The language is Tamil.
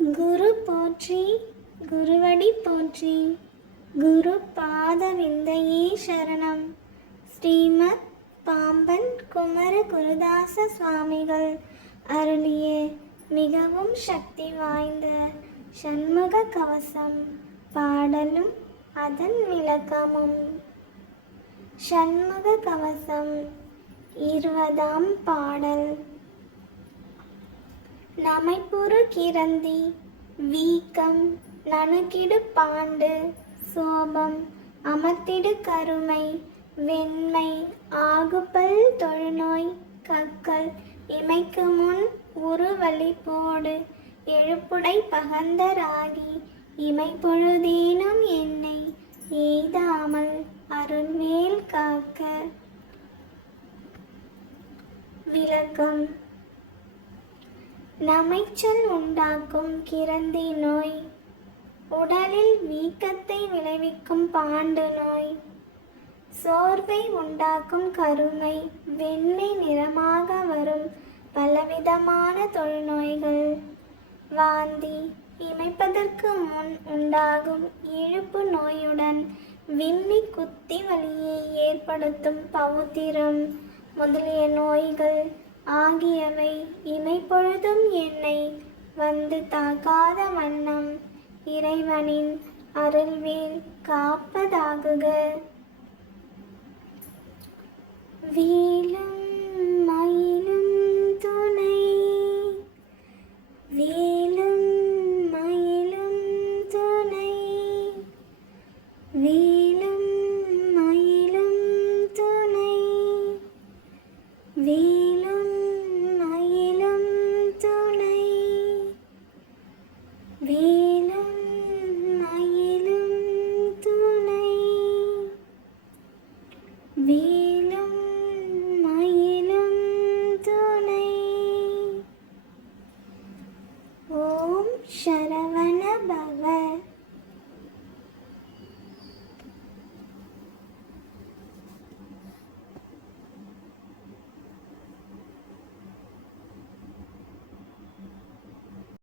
குரு போற்றி, குருவடி போற்றி, குரு பாத விந்தையே சரணம். ஸ்ரீமத் பாம்பன் குமர குருதாச சுவாமிகள் அருளிய மிகவும் சக்தி வாய்ந்த சண்முக கவசம் பாடலும் அதன் விளக்கமும். சண்முக கவசம் 20ஆம் பாடல். நமைப்புறு கிரந்தி வீக்கம் நணுகிடு பாண்டு சோபம் அமர்த்திடு கருமை வெண்மை ஆகுபல் தொழுநோய் கக்கல் இமைக்கு முன் உருவழி போடு எழுப்புடை பகந்தராகி இமைப்பொழுதேனும் என்னை எய்தாமல் அருள்வேல் காக்க. விளக்கம். நமைச்சல் உண்டாக்கும் கிரந்தி நோய், உடலில் வீக்கத்தை விளைவிக்கும் பாண்டு நோய், சோர்வை உண்டாக்கும் கருமை வெண்மை நிறமாக வரும் பலவிதமான தொழுநோய்கள், வாந்தி இமைப்பதற்கு முன் உண்டாகும் இழுப்பு நோயுடன் விம்மி குத்தி வலியை ஏற்படுத்தும் பவுத்திரம் முதலிய நோய்கள் ஆகியவை இமைப்பொழுதும் என்னை வந்து தாக்காத வண்ணம் இறைவனின் அருள்வேல் காப்பதாகுக. வேலும் மயிலும் துணை, வேலும் மயிலும் துணை, வேலும் மயிலும் துணை, வேலும் மயிலும் துணை, வேலும் மயிலும் துணை, வேலும் மயிலும் துணை. ஓம் சரவண பவ.